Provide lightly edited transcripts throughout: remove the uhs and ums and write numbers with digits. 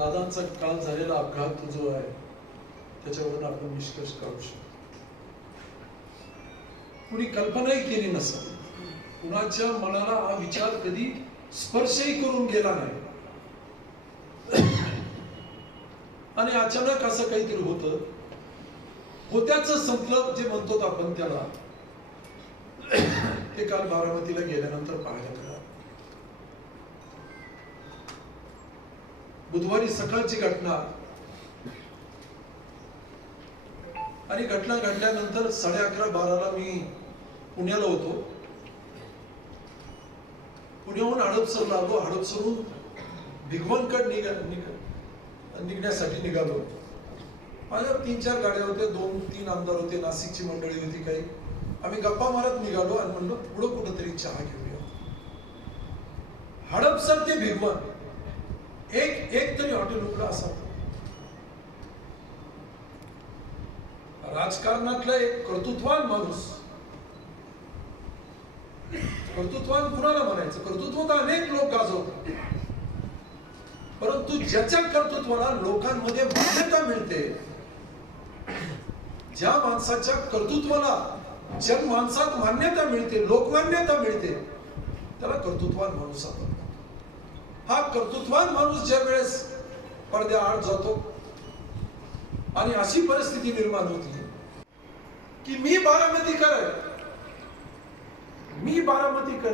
दादांचा काल झालेला अपघात जो आहे त्याच्यावरून आपण निष्कर्ष काढू शकतो. कुणी कल्पनाही केली नसेल, कुणाच्या मनाला हा विचार कधी स्पर्शही करून गेला नाही, आणि अचानक असं काहीतरी होत्याच संपलं जे म्हणतो आपण त्याला, ते काल बारामतीला गेल्यानंतर पाहायला मिळालं. बुधवारी सकाळची घटना, आणि घटना घडल्यानंतर 11:30-12ला मी पुण्याला होतो. पुण्याहून हडपसरला आलो. हडपसरहून भिगवणकडे निघण्यासाठी निघालो. माझ्या 3-4 गाड्या होत्या, 2-3 आमदार होते, नाशिकची मंडळी होती काही. आम्ही गप्पा मारत निघालो आणि म्हणलो पुढं कुठंतरी चहा घेऊया. हडपसर ते भिगवण एक तरी हॉटेल उघडं असावं. राजकारणातला एक कर्तृत्वान माणूस, कर्तृत्वान कुणाला म्हणायचं? कर्तृत्व तर अनेक लोक गाजवतात, परंतु ज्याच्या कर्तृत्वाला लोकांमध्ये मान्यता मिळते, ज्या माणसाच्या कर्तृत्वाला जनमानसात मान्यता मिळते, लोकमान्यता मिळते, त्याला कर्तृत्वान माणूस आपण. हा कर्तृत्वान माणूस ज्या वेळेस पडद्याआड जातो आणि अशी परिस्थिती निर्माण होती की मी बारामतीकर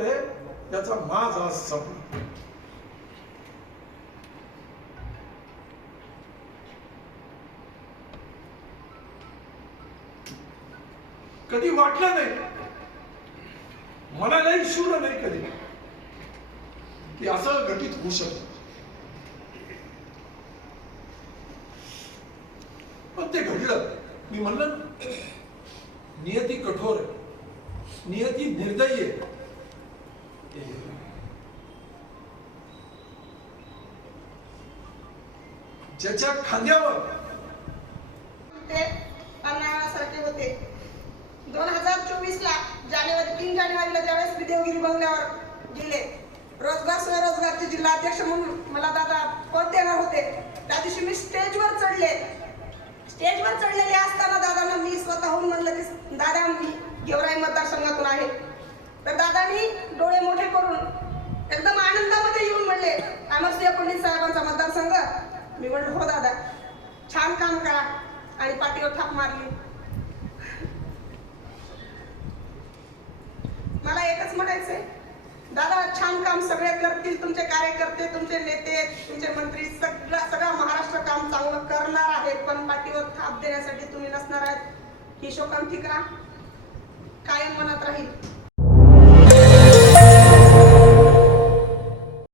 आहे याचा माज आज संपला. कधी वाटलं नाही, मनालाही शिवलं नाही कधी की असं घटित होऊ शकतं. पण ते घडलं. मी म्हणलं नियती कठोर आहे, नियती निर्दयी आहे. ज्याच्या खांद्यावर ते सारखे होते. 2024ला जानेवारी 3 जानेवारीला ज्यावेळेस मी देवगिरी बंगल्यावर गेले, रोजगार स्वयंरोजगारचे जिल्हाध्यक्ष म्हणून मला दादा पद देणार होते, त्या दिवशी मी स्टेजवर चढलेले असताना दादांना मी स्वतःहून म्हणलं की दादा मी गेवराई मतदारसंघातून आहे. तर दादांनी डोळे मोठे करून एकदम आनंदामध्ये येऊन म्हणले अमरसिंह पंडित साहेबांचा मतदारसंघ. मी म्हणलं हो दादा, छान काम करा, आणि पाठीवर थाप मारली. मला एकच म्हणायचंय, दादा छान काम सगळे करतील, तुमचे कार्यकर्ते, तुमचे नेते, तुमचे मंत्री, सगळं महाराष्ट्र काम चांगलं करणार आहेत, पण पाठीवर थाप देण्यासाठी तुम्ही नसणार आहात ही शोकांतिका कायम मनात राहील.